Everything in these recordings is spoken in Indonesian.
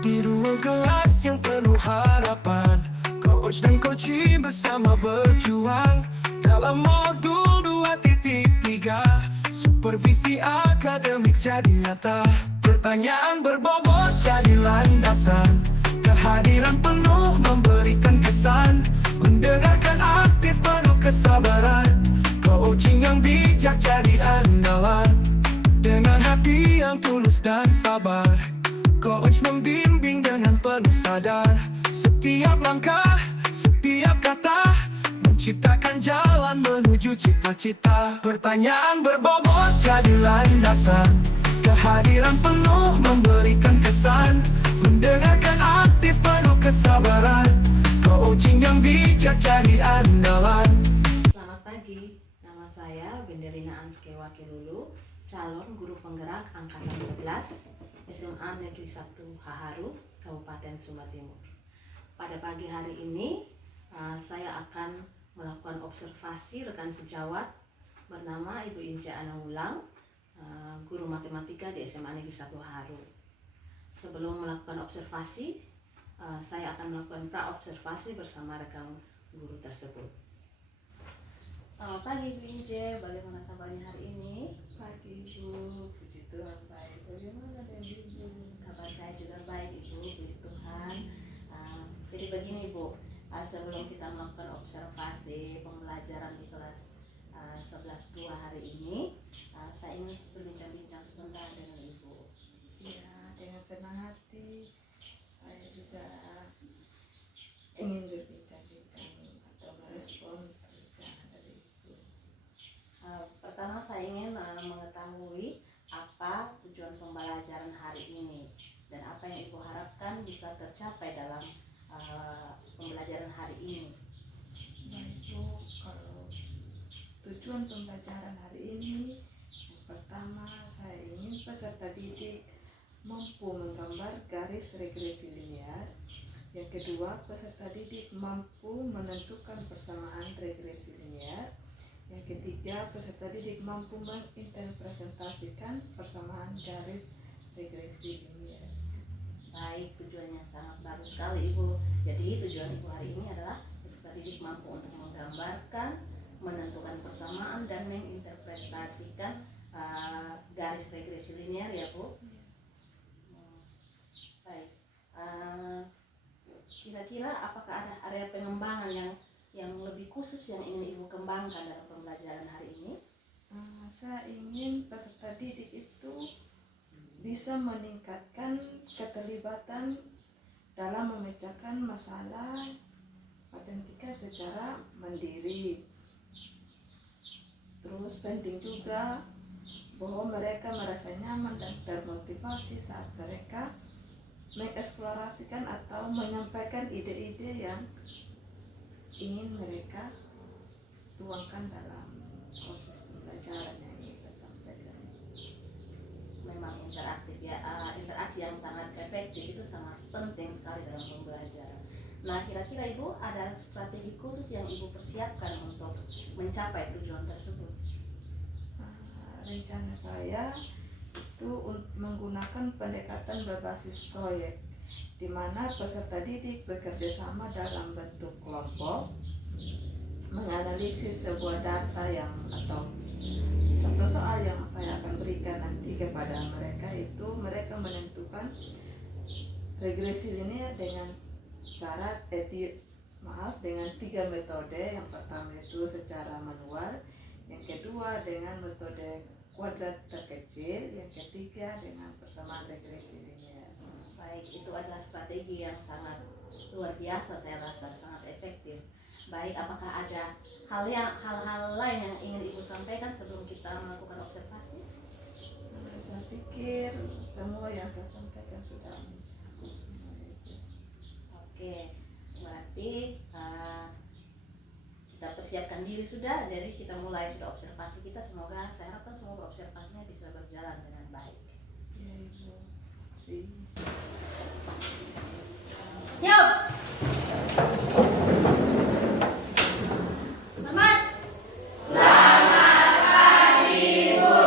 Di ruang kelas yang penuh harapan, coach dan coaching bersama berjuang dalam modul 2.3. Supervisi akademik jadi nyata, pertanyaan berbobot jadi landasan, kehadiran penuh memberikan kesan, mendengarkan aktif penuh kesabaran, coaching yang bijak jadi andalan. Dengan hati yang tulus dan sabar, coach membimbing dengan penuh sadar. Setiap langkah, setiap kata menciptakan jalan menuju cita-cita. Pertanyaan berbobot jadi landasan, kehadiran penuh memberikan kesan, mendengarkan aktif penuh kesabaran, coaching yang bijak jadi andalan. Selamat pagi, nama saya Benderina Anskewa Kilulu, calon guru penggerak angkatan 11 SMA Negeri 1 Haharu, Kabupaten Sumba Timur. Pada pagi hari ini saya akan melakukan observasi rekan sejawat bernama Ibu Inja Anawulang, guru matematika di SMA Negeri 1 Haharu. Sebelum melakukan observasi, saya akan melakukan pra-observasi bersama rekan guru tersebut. Selamat pagi Bu Inje, bagaimana kabarnya hari ini? Pagi Ibu, puji Tuhan baik. Bagaimana dengan Ibu? Kabar saya juga baik Ibu, puji Tuhan. Jadi begini Ibu, sebelum kita melakukan observasi pembelajaran di kelas 11.2 hari ini, saya ingin berbincang-bincang sebentar dengan Ibu. Ya, dengan senang hati saya juga ingin berbincang-bincang atau merespon perbincangan dari Ibu. Pertama saya ingin mengetahui apa tujuan pembelajaran hari ini dan apa yang Ibu harapkan bisa tercapai dalam pembelajaran hari ini. Baik Bu, kalau tujuan pembelajaran hari ini, yang pertama saya ingin peserta didik mampu menggambar garis regresi linear. Yang kedua, peserta didik mampu menentukan persamaan regresi linear. Yang ketiga, peserta didik mampu menginterpretasikan persamaan garis regresi linear. Baik, tujuannya sangat bagus sekali Ibu. Jadi tujuan Ibu hari ini adalah peserta didik mampu untuk menggambarkan, menentukan persamaan dan menginterpretasikan garis regresi linear ya Bu. Baik. Kira-kira apakah ada area pengembangan yang lebih khusus yang ingin Ibu kembangkan dalam pembelajaran hari ini? Saya ingin peserta didik itu bisa meningkatkan keterlibatan dalam memecahkan masalah matematika secara mandiri. Terus penting juga bahwa mereka merasa nyaman dan termotivasi saat mereka mengeksplorasikan atau menyampaikan ide-ide yang ingin mereka tuangkan dalam proses pembelajaran yang ingin saya sampaikan. Memang interaktif ya, interaksi yang sangat efektif itu sangat penting sekali dalam pembelajaran. Nah, kira-kira Ibu ada strategi khusus yang Ibu persiapkan untuk mencapai tujuan tersebut? Rencana saya itu menggunakan pendekatan berbasis proyek, di mana peserta didik bekerja sama dalam bentuk kelompok, menganalisis sebuah data atau contoh soal yang saya akan berikan nanti kepada mereka itu mereka menentukan regresi linear dengan dengan 3 metode. Yang pertama itu secara manual, yang kedua dengan metode kuadrat terkecil, yang ketiga dengan persamaan regresi linear. Baik, itu adalah strategi yang sangat luar biasa, saya rasa sangat efektif. Baik, apakah ada hal-hal lain yang ingin Ibu sampaikan sebelum kita melakukan observasi? Saya pikir semua yang saya sampaikan sudah mencakup semua itu. Oke, berarti kita persiapkan diri sudah, jadi kita mulai sudah observasi kita. Semoga saya harapkan semoga observasinya bisa berjalan dengan baik. Ya Ibu. Siap. Selamat. Selamat pagi Bu.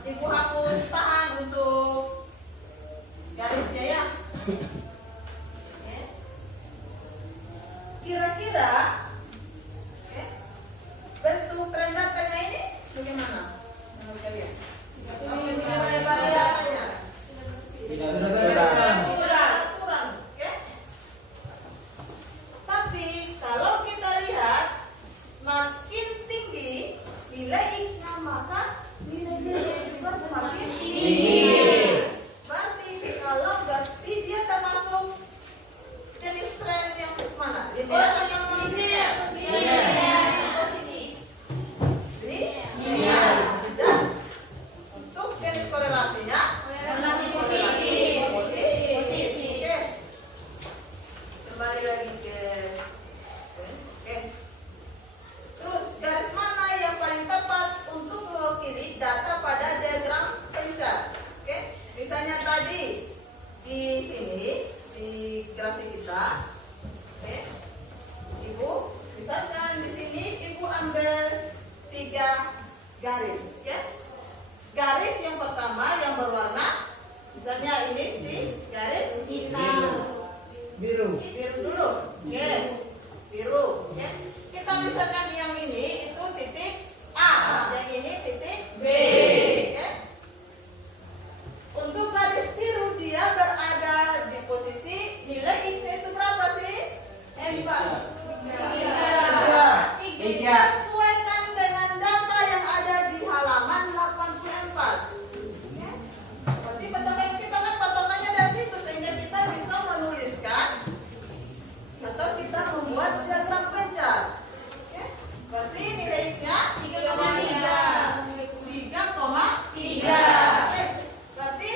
Ibu hapus tahan untuk garisnya ya. Oke. Kira-kira oke, bentuk rendatannya ini bagaimana? Menurut kalian? Oke, bagaimana datanya? Kurang, oke? Tapi kalau kita lihat semakin tinggi nilai X-nya, maka nilai Y-nya juga semakin tinggi. Berarti kalau berarti dia termasuk jenis tren yang mana? Linear atau yang non-linear? Linear. Dan untuk jenis korelasinya positif. Oke. Kembali lagi ke oke. Terus garis mana yang paling tepat untuk mewakili data pada diagram pencar? Oke. Misalnya tadi di sini di grafik kita, oke. Ibu, misalkan di sini Ibu ambil 3 garis, ya. Garis yang pertama yang berwarna, misalnya ini si garis biru dulu, oke. Biru, oke. Kita misalkan yang ini itu titik A, yang ini titik B, oke. Untuk garis biru dia berada di posisi nilai X-nya itu berapa sih? 4. Sesuaikan dengan data yang ada di halaman 84. Oke. Berarti pertama kita kan potongannya dari situ sehingga kita bisa menuliskan atau kita membuat diagram pencar. Oke. Berarti nilai X-nya 3,3. Oke. Berarti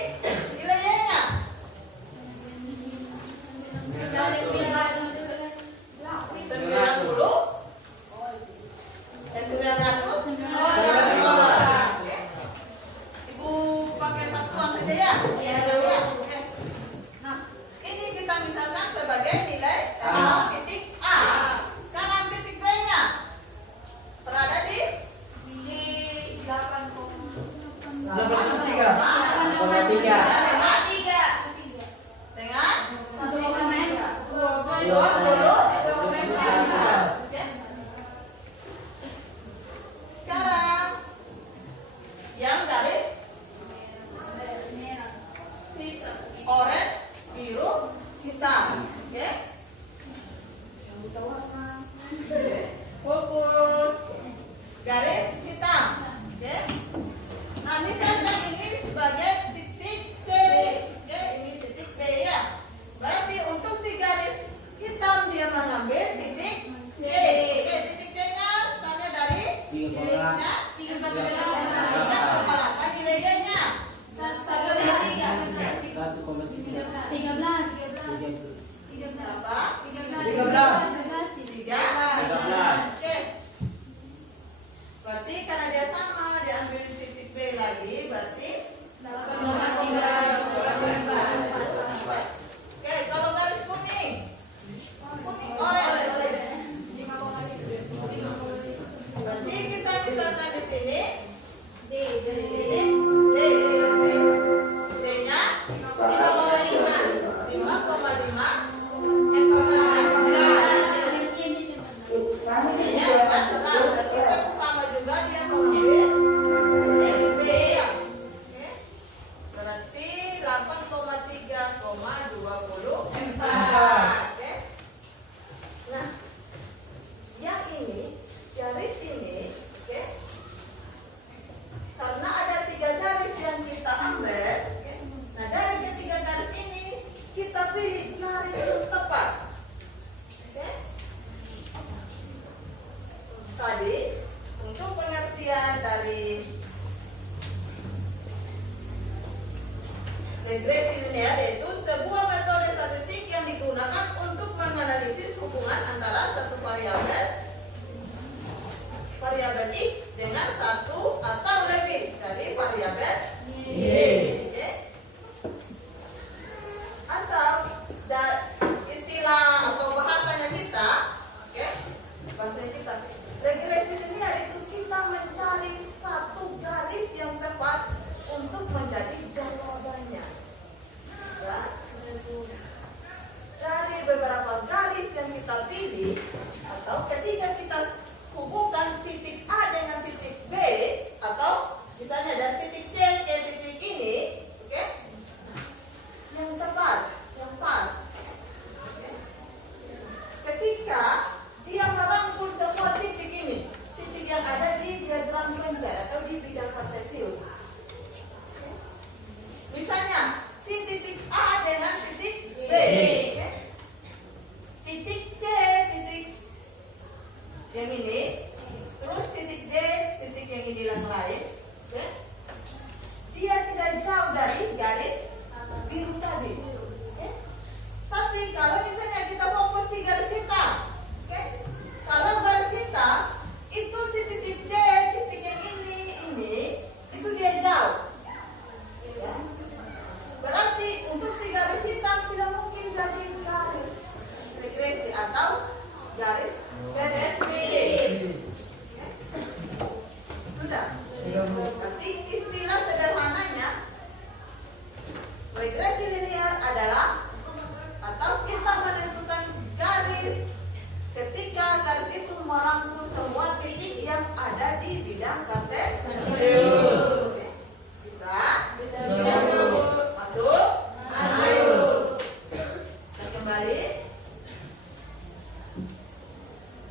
nilai Y-nya 90. 900. Oke. Ibu pakai satuan saja ya. Oke. Nah, ini kita misalkan sebagai nilai titik A. Kanan titik B-nya berada di 8,3. Dengan 20. Oke. Sekarang yang garis orange, biru, hitam, oke? Fokus garis hitam, oke? Nah, misalkan ini sebagai titik C, oke? Ini titik B ya. Berarti untuk si garis hitam dia mengambil titik C, oke? Titik C-nya startnya dari nilainya 3,8 nilai Y-nya 13. berapa? 3. Oke. Berarti karena dia sama diambil titik B lagi berarti 8,3. Oke, kalau garis kuning orange. Berarti kita misalkan di sini D-nya 5,5. Kita sama juga dia mengambil B ya. Oke. Berarti 8,3,24. Oke. Nah, yang ini garis ini, oke. Karena ada 3 garis yang kita ambil, oke. Nah, dari ketiga garis ini kita pilih garis yang tepat. Oke. Tadi untuk pengertian dari regresi linear yaitu sebuah metode statistik yang digunakan untuk menganalisis hubungan antara satu variabel X dengan satu atau lebih dari variabel Y. Oke. Atau istilah atau bahasanya kita, oke? Bahasanya kita regresi linear itu kita mencari satu garis yang tepat Misalnya dari titik C ke titik ini, oke? Yang tepat, yang pas. Oke? Ketika dia merangkul semua titik ini, titik yang ada di diagram Venn atau di bidang kartesius. Oke? Misalnya si titik A dengan titik B. Oke? Titik C, titik yang ini, terus titik D, titik yang ini yang lain. Oke? Dia tidak jauh dari garis biru tadi. Oke? Tapi kalau misalnya kita fokus di garis hitam, oke? Kalau garis hitam itu si titik D, titik yang ini itu dia jauh. Ya. Berarti untuk si garis hitam tidak mungkin jadi garis regresi atau garis PDSB. Sudah. Berarti istilah sederhananya regresi linear adalah atau kita menentukan garis ketika garis itu merangkul semua titik yang ada di bidang kartesius. Bisa? Masuk? Ayo. Kita kembali.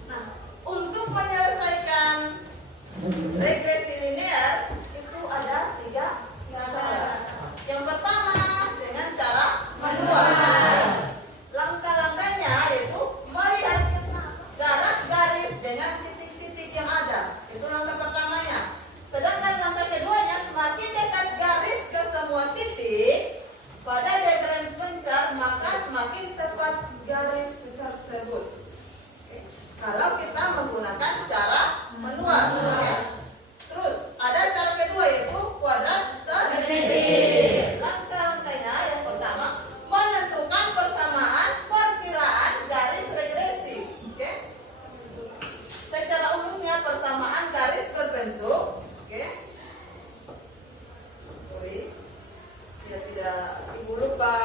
Nah, untuk menyelesaikan regresi linear itu ada 3 cara. Yang pertama dengan cara manual. Langkah-langkahnya yaitu melihat jarak garis dengan titik-titik yang ada. Itu langkah pertamanya. Sedangkan langkah keduanya, semakin dekat garis ke semua titik pada diagram pencar, maka semakin tepat garis tersebut. Oke. Kalau kita menggunakan cara manual. Oke. Terus ada cara kedua yaitu kuadrat terdetik. Langkah-langkahnya yang pertama menentukan persamaan perkiraan garis regresi. Oke. Secara umumnya persamaan garis berbentuk, oke. Sorry, biar tidak ibu lupa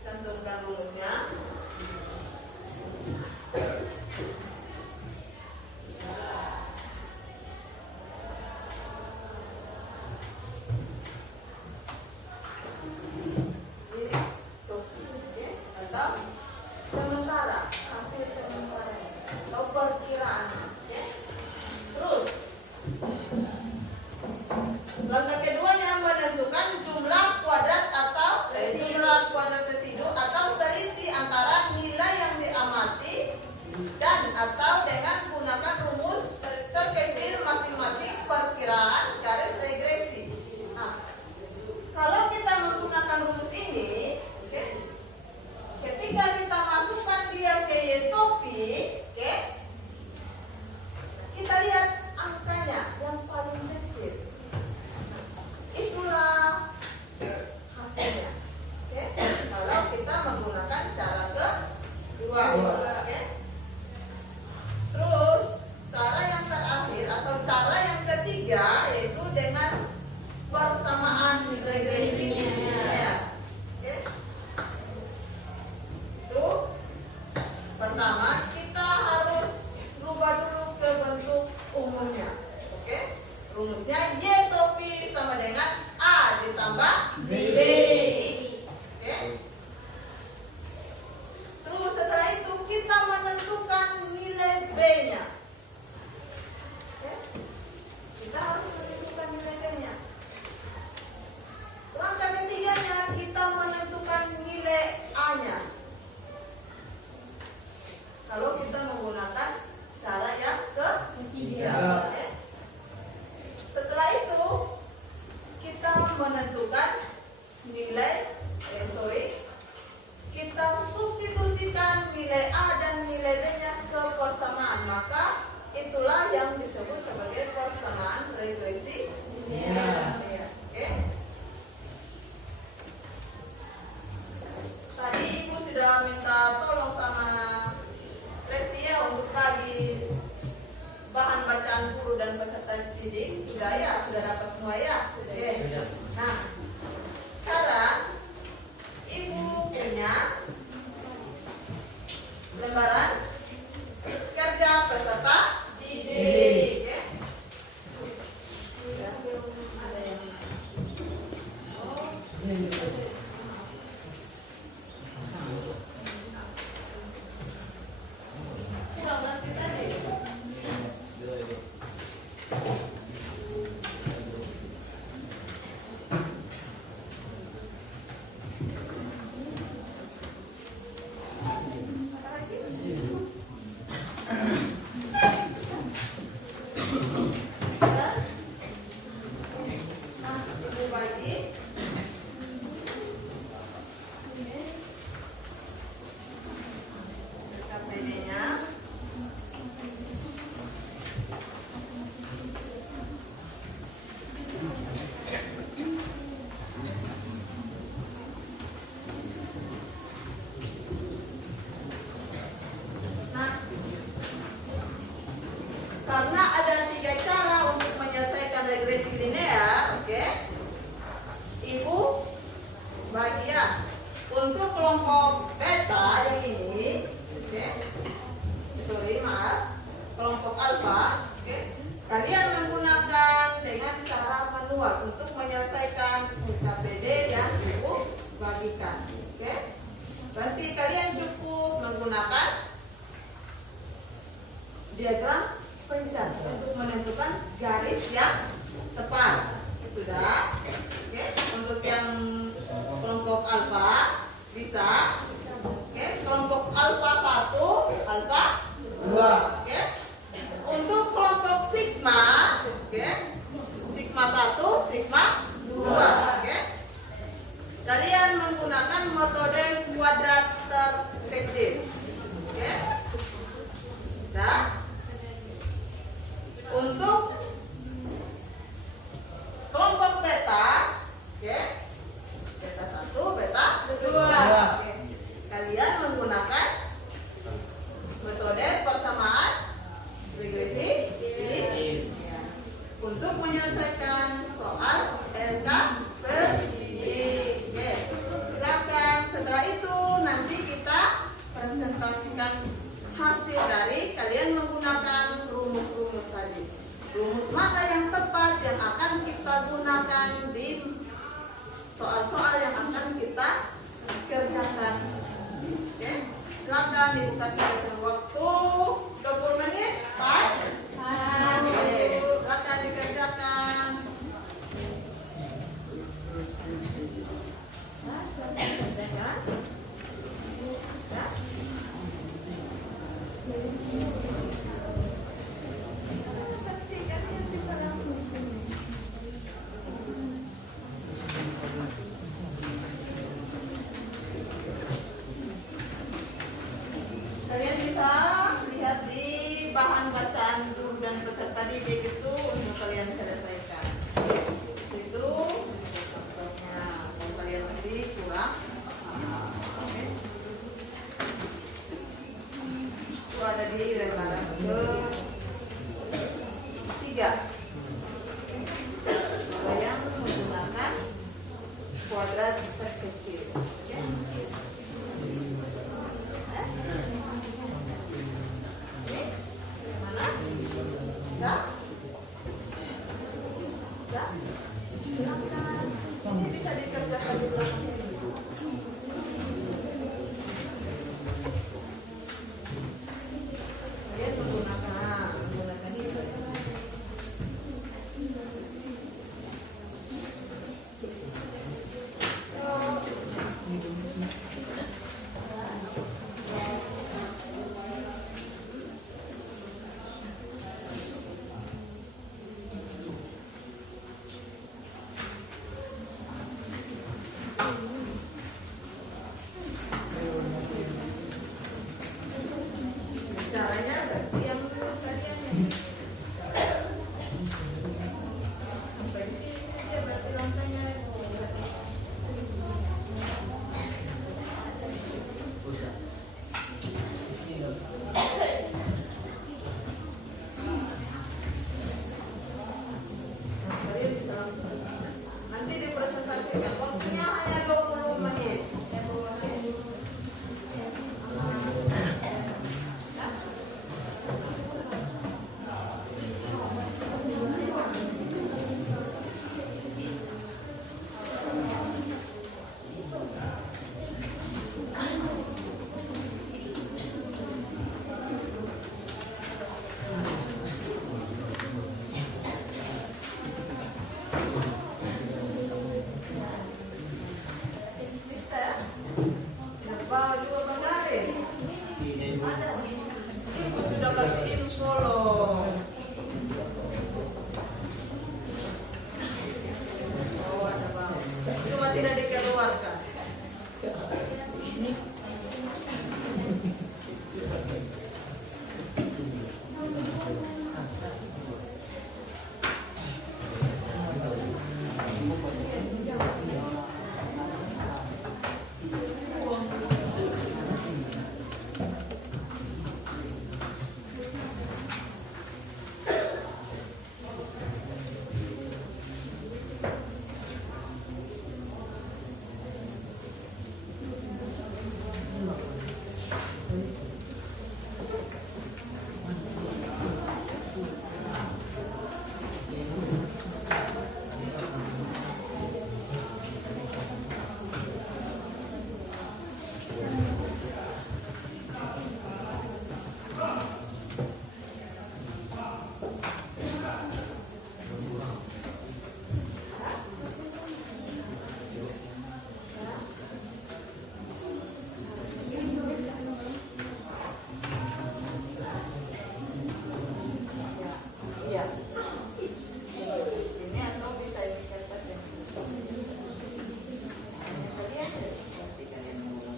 cantumkan rumusnya. Atau sementara, hasil sementara atau perkiraan. Oke? Terus langkah keduanya menentukan jumlah kuadrat atau jumlah kuadrat residu atau selisih antara nilai yang diamati dan atau dengan menggunakan rumus terkecil masing-masing perkiraan garis regresi. Nah, kalau kita menggunakan rumus ini, oke, ketika kita masukkan dia ke Y-topik, oke, kita lihat angkanya yang paling kecil. Itulah hasilnya. Oke, kalau kita menggunakan cara kedua, oke. Terus cara yang terakhir atau cara yang ketiga yaitu dengan persamaan regresi linear. Oke. Itu pertama kita harus rubah dulu ke bentuk umumnya. Oke. Rumusnya Y topi sama dengan A ditambah B. Oke. Terus setelah itu kita menentukan nilai B-nya. Oke. Kita harus menentukan nilai B-nya. Langkah ketiganya kita menentukan nilai A-nya. Kalau kita menggunakan cara yang ketiga. Oke. Setelah itu kita menentukan nilai kita substitusikan nilai A dan nilai B-nya ke persamaan, maka itulah yang disebut sebagai persamaan regresi linear. Oke. Tadi ibu sudah minta tolong sama Resti ya untuk bagi bahan bacaan guru dan peserta didik. Sudah ya, sudah dapat semua ya. Oke. Nah, sekarang ibu punya lembaran kerja peserta didik. Oke. belum ada yang kurang nanti tadi. Nah, Ibu bagi KPD-nya. Nah, karena ada 3 cara untuk menyelesaikan regresi linear, oke? Ibu bagi ya untuk kelompok beta yang ini, oke? Sorry, maaf. Kelompok alfa, oke? Kalian menggunakan dengan cara manual untuk menyelesaikan KPD yang ibu bagikan, oke? Berarti kalian cukup menggunakan diagram pencat untuk menentukan garis yang tepat. Sudah, oke? Untuk yang kelompok alfa bisa, oke? Kelompok alfa 1, alfa 2, oke? Untuk kelompok sigma, oke? Sigma 1, sigma 2, oke? Kalian menggunakan metode kuadrat terkecil, oke? Nah, untuk kelompok beta, oke? Beta 1, beta 2. Oke. Kalian menggunakan metode persamaan regresi ini ya, untuk menyelesaikan soal LK per I. Oke. Silakan. Setelah itu nanti kita presentasikan hasil dari kalian menggunakan rumus-rumus tadi. Rumus mana yang tepat yang akan kita gunakan di soal-soal yang akan kita kerjakan. Oke, silakan dibuka sisa waktu 20 menit. Pas? Oke, silakan dikerjakan. Nah, silakan dikerjakan. Ya. Kalian bisa langsung di sini. Kalian bisa lihat di bahan bacaan guru dan peserta didik itu untuk kalian selesaikan. Itu contohnya kalau kalian masih kurang. Oke. Itu ada di lembaran ke-3. Yang menggunakan kuadrat terkecil. Oke. Mana? Sudah? Sudah? Silakan. Ini bisa dikerjakan di belakang ini. Kalian menggunakan ini. Caranya berarti yang kalian ini. Sampai di sini saja berarti langkahnya. Kalian bisa langsung. Nanti dipresentasikan. Waktunya hanya 20 menit. Mister, bawa juga bangare. Ibu sudah kasih info loh. Oh, ada bang. Cuma tidak dikeluarkan. Iya. Ini atau bisa dicatat yang kalian seperti kalian mau.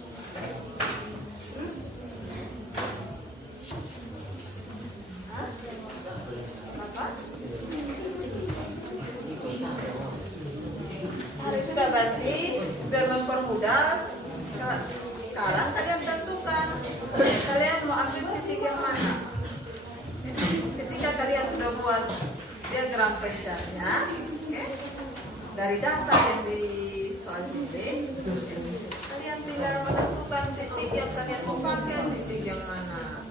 Hah? Apa? Hari sudah berarti biar mempermudah. Sekarang kalian tentukan kalian mau ambil titik yang mana. Ketika kalian sudah buat diagram pencarinya, oke, dari data yang di soal ini, kalian tinggal menentukan titik yang kalian mau pakai, titik yang mana.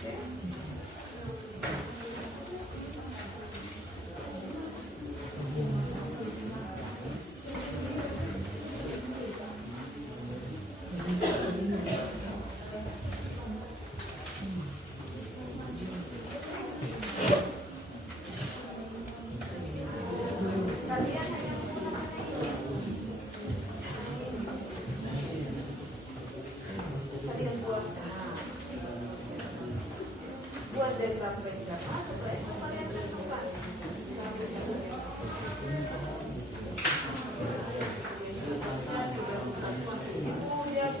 Oke. Kalian hanya menggunakan ini. Kalian buat buat diagram pencarian supaya itu kalian tentukan. Kemudian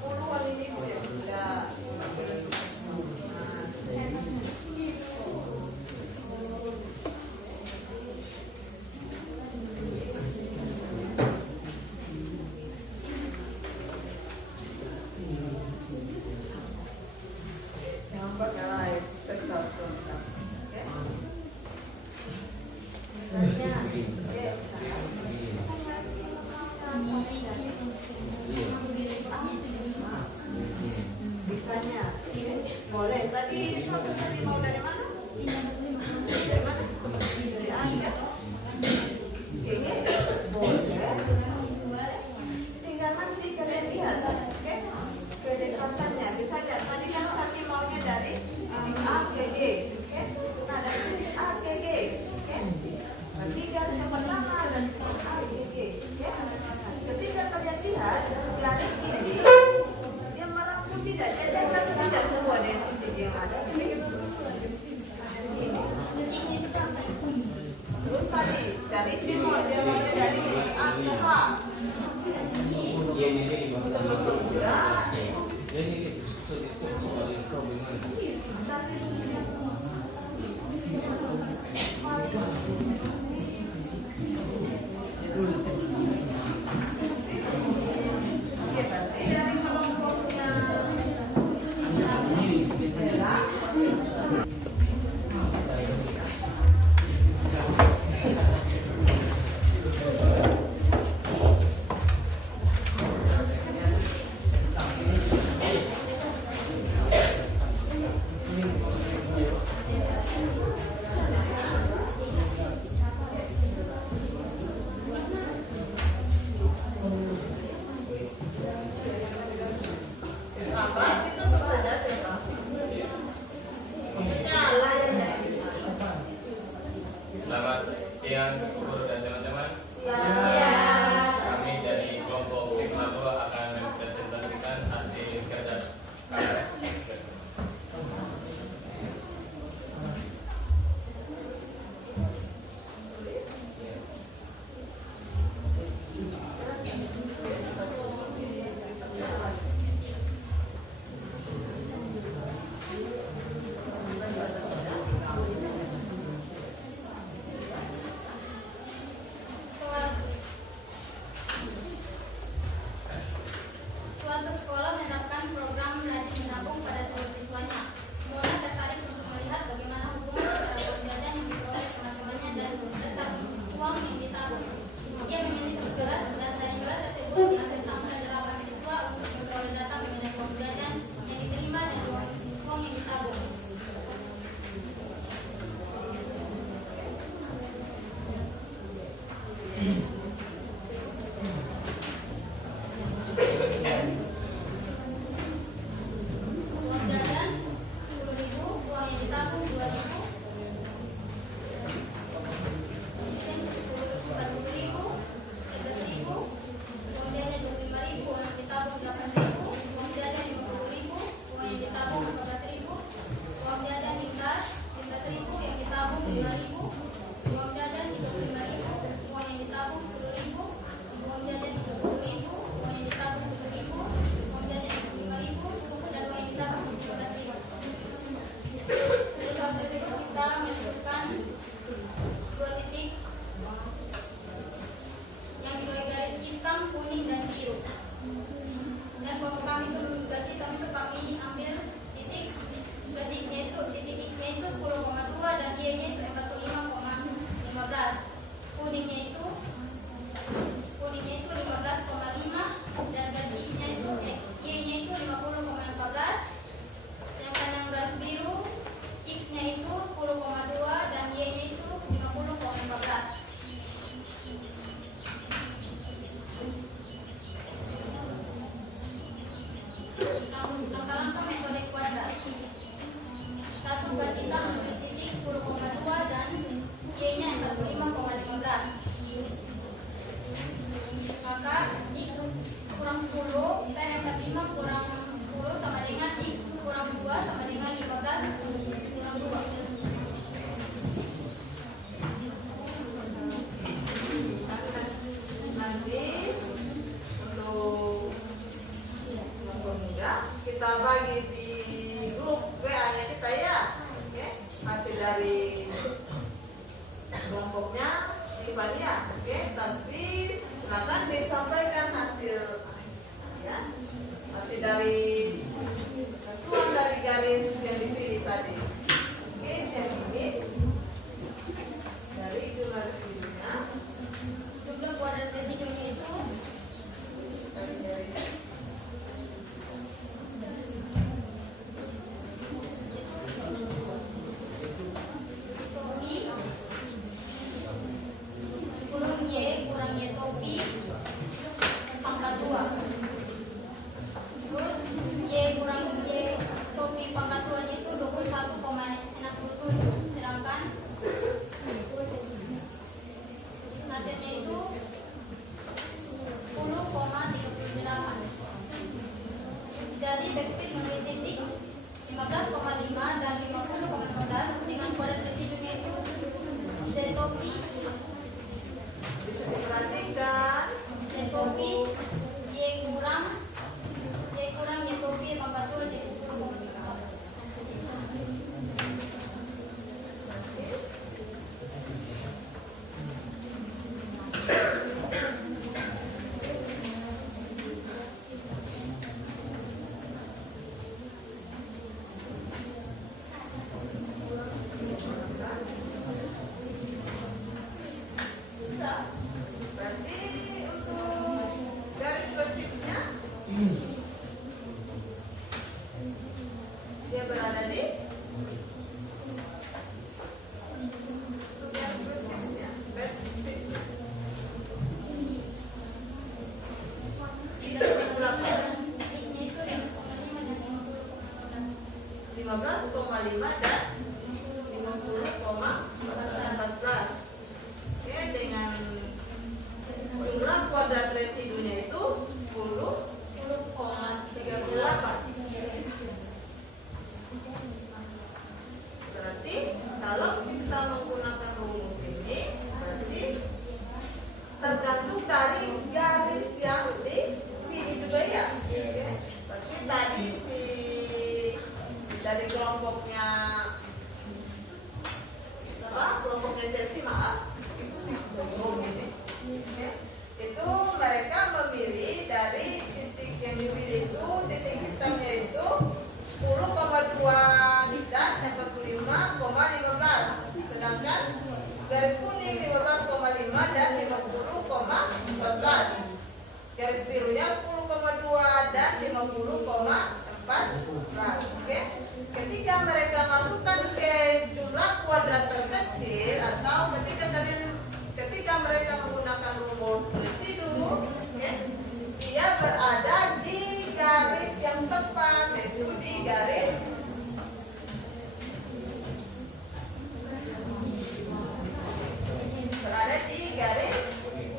puluhan ini sudah. Jangan pakai live, tetap kontak. Oke? Misalnya, misalnya, boleh. Tadi mau dari mana? Dari mana? Dari Anda? Ini boleh. Tinggal nanti kalian lihat, oke? Kedekatannya. Misalnya tadi kan tadi maunya dari titik A ke G, oke? Nah dari titik A ke G, oke? Berarti garis yang pertama dan titik A ke G, oke? Ketika kalian lihat garis ini, dia merah putih tidak semua dengan titik yang ada. Ini. Terus tadi dari Simon dia maunya dari titik A ke H. Dari kelompoknya Selamat Siang guru dan teman-teman. Ya. Kami dari kelompok Sigma 2 akan mempresentasikan hasil kerja kami. Suatu sekolah menerapkan program rajin menabung pada seluruh siswanya. Mona tertarik untuk melihat bagaimana hubungan antara uang jajan yang diperoleh teman-temannya dan besar uang yang ditabung. Dia memilih satu kelas dan dari kelas tersebut diambil sampel 8 siswa untuk memperoleh data mengenai uang jajan yang diterima dan uang yang ditabung. Uang jajan 10.000, uang yang ditabung 2.000, kemudian 40.000, 11.000, uang jajan 25.000, uang yang ditabung 8.000, uang jajan 50.000, uang yang ditabung 14.000, uang jajan 15.000 yang ditabung 5.000, uang jajan 35.000, uang yang ditabung 10.000, uang jajan 30.000, uang yang ditabung 7.000, uang jajan 25.000, dan uang yang ditabung 15.000. Dari hal tersebut kita menentukan 2 titik yang dibagi garis hitam, kuning, dan biru. Dan kelompok kami itu garis hitam itu kami ambil titik X-nya itu 10,2 dan Y-nya itu 45,15. Kuningnya itu 15,5 dan garis X-nya itu Y-nya itu 50,14. Sedangkan yang garis biru X-nya itu 10,2 dan Y-nya itu 50,14. Langkah-langkah metode kuadrat. 1. Garis hitam menuju titik 10,2 dan Y-nya 45,15. Maka X kurang 10 dan 45 kurang 10 sama dengan X kurang 2 sama dengan 15 kurang 2. Nanti untuk kelompok muda kita bagi di grup WA-nya kita ya. Oke, hasil dari kelompoknya di ya. Oke, tapi silakan disampaikan hasil ya. Hasil dari tentuan dari garis yang dipilih tadi. Oke, yang ini dari garis birunya. Jumlah kuadrat residunya itu Dari garis topi kurang Y kurang Y topi pangkat 2. Terus Y kurang Y topi pangkat 2 itu 21,67. Sedangkan hasilnya itu 10,38. Jadi backspin memilih titik 15,5 dan 50,14 dengan kuadrat residunya itu Z topi bisa diperhatikan. Y kurang Y topi pangkat 2 jadi 10,34. Berarti untuk garis berikutnya dia berada di garis berikutnya. Tidak berapa dan X-nya itu 5,5 dan 15,5 dan 50,14. dan 50,14. Garis birunya 10,2 dan 50,14. Oke. Ketika mereka masukkan ke jumlah kuadrat terkecil atau ketika mereka menggunakan rumus residu, oke, dia berada di garis yang tepat, yaitu di garis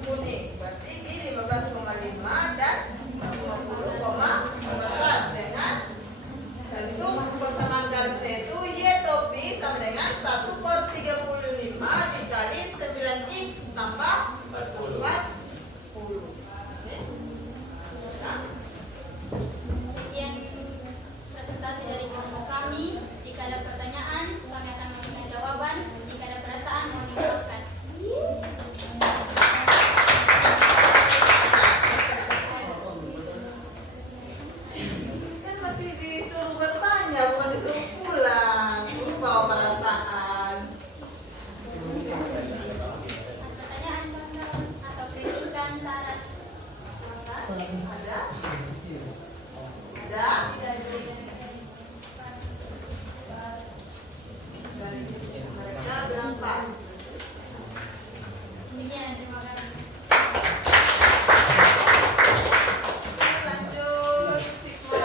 kuning, berarti di 15,5 dan 50,14 dengan bentuk persamaan garisnya itu Y topi sama dengan 1/35 dikali 9X tambah 40. Sekian presentasi dari kelompok kami. Jika ada pertanyaan, kami akan memberikan jawaban. Jika ada perasaan, mohon dimaafkan. Kan masih disuruh bertanya, bukan disuruh pulang. Lu bawa perasaan. Pertanyaan atau kritikan saran. Ada? Ada? Mereka berapa? Sekian, terima kasih. Lanjut siswa 1.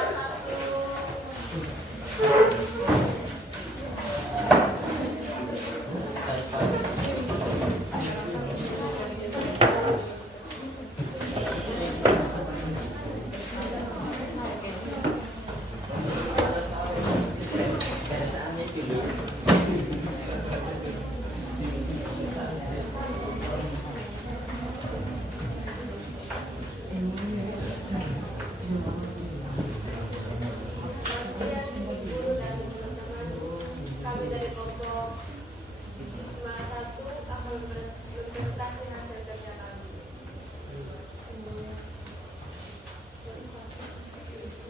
Kami dari kelompok 51 akan berpresentasi hasil kerja kami.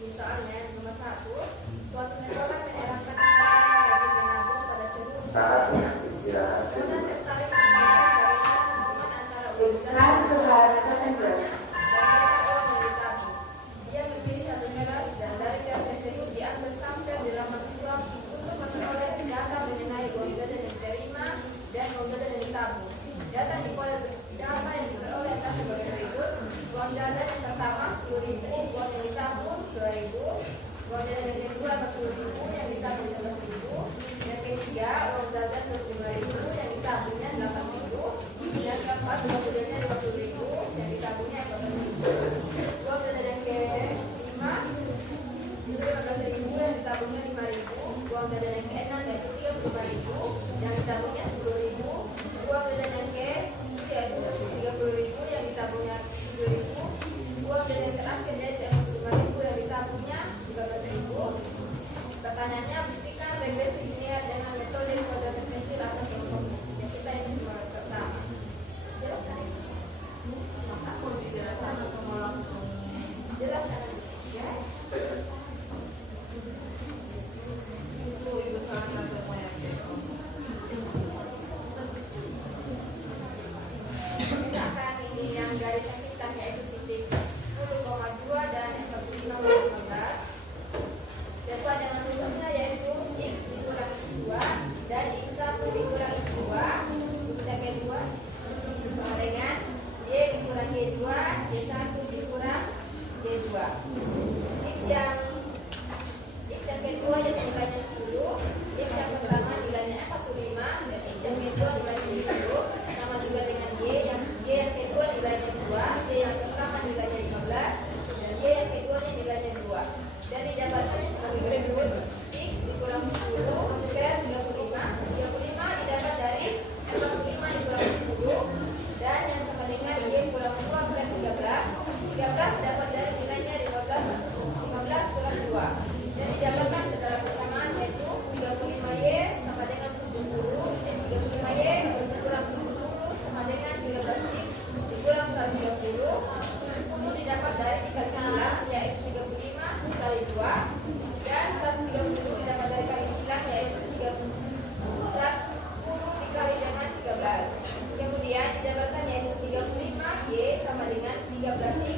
Misalnya nomor 1, suatu metode menyerahkan anggaran bagi penabung pada seluruh Saatnya istirahat. kemudian tertarik bagaimana hubungan antara uang dan dan data uang yang ditabung. Dia memilih satu keras dan dari keras tersebut diambil sampel di laman uang untuk memperoleh data mengenai uang jajan yang diterima dan uang jajan yang ditabung. Data yang diperoleh atas sebagai berikut: uang jajan yang pertama 10.000, uang yang ditabung 2.000, uang jajan yang kedua 40.000, yang ditabung 11.000, yang ketiga uang jajan 25.000, yang ditabungnya 8.000, yang keempat uang jajannya 20.000, yang ditabungnya 14.000. Uang jajan yang kelima itu 15.000, yang ditabungnya 5.000. Uang jajan yang keenam yaitu 35.000, yang ditabungnya 10.000. Uang jajan yang ke-7 yaitu 30.000, yang ditabungnya 7.000. Uang jajan terakhir yaitu 45.000, yang ditabungnya 15.000. Pertanyaannya, buktikan regresi linear dengan metode kuadrat terkecil atau kelompok. Yang kita ini cuma pertama. Jelas kan? Maka mau dijelaskan atau mau langsung? Jelas kan? Ya. Itu ibu saran semua yang Kita akan ini yang garis yang kita yaitu titik 10,2 dan 45,14. Sesuai dengan rumusnya yaitu X dikurangi X2 dan X1 dikurangi X2 rumusnya K2 sama dengan Y dikurangi Y2, Y1 dikurang Y2. X yang kedua yang nilainya 10, X yang pertama nilainya 45 dan X yang kedua nilainya 10 sama juga dengan Y yang kedua nilainya 2, Y yang pertama nilainya 13.000,